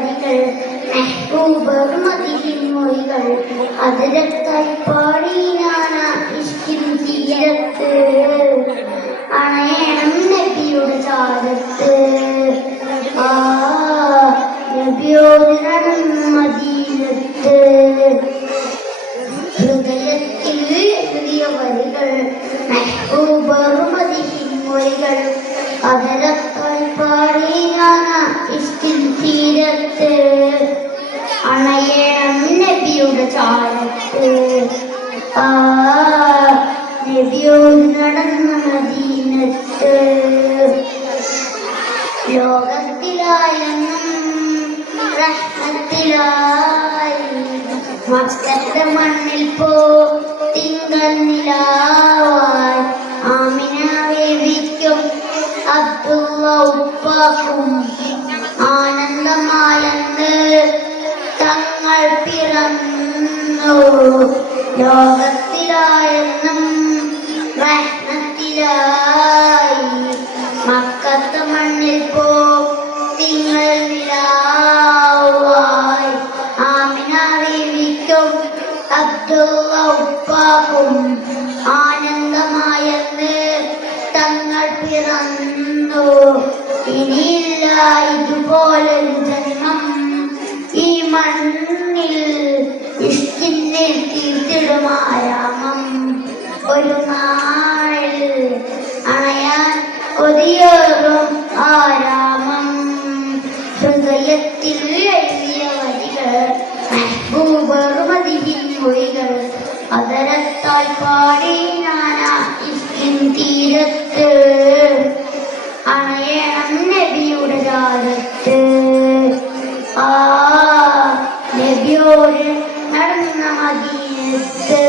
വരികൾ മെഹബൂബർ മദിഹിൻ മൊഴികൾ അതിരത്തായി പാടി ഞാനാ ഇഷ്കിൻ തീരത്ത് അണയണം നബിയുടെ ചാരത്ത് നബിയോടണം മദീനത്ത് ഹൃദയത്തിൽ എഴുതിയ വരികൾ മെഹബൂബർ മദിഹിൻ മൊഴികൾ അതിരത്തായി പാടി ഞാനാ ഇഷ്കിൻ തീരത്ത് അണയണം നബിയുടെ ചാരത്ത് നബിയോട് നടന്ന മദീനത്ത് ലോകത്തിലായെന്നും റഹ്മത്തിലായി മക്കത്തെ മണ്ണിൽ പോ തിങ്കൾ നിലാവായി ആമിന ബീവിക്കും അബ്ദുള്ള ഉപ്പാക്കും ആനന്ദമാലന്ന് തങ്ങൾ പിറന്നു ലോകത്തിലായെന്നും റഹ്മത്തിലായി മക്കത്തെ മണ്ണിൽ പോ തിങ്കൾ നിലാവായി ആമിന ബീവിക്കും അബ്ദുള്ള ഉപ്പാക്കും ആനന്ദമായെന്ന് തങ്ങൾ പിറന്നു ഇനിയില്ല ഇതുപോലൊരു ജന്മം ഈ മണ്ണിൽ ഇഷ്കിന്നെ തീർത്തിടുമാരാമം ഒരു നാളിൽ അണയാൻ കൊതിയേറും ആരാമം ഹൃദയത്തിൽ എഴുതിയ വരികൾ മെഹബൂബർ മദിഹിൻ മൊഴികൾ അതരത്താൽ പാടി ഞാനാ ഇഷ്കിൻ തീരത്ത് അണയണം നബിയുടെ ചാരത്ത് നബിയോട് നടന്ന മദീനത്ത്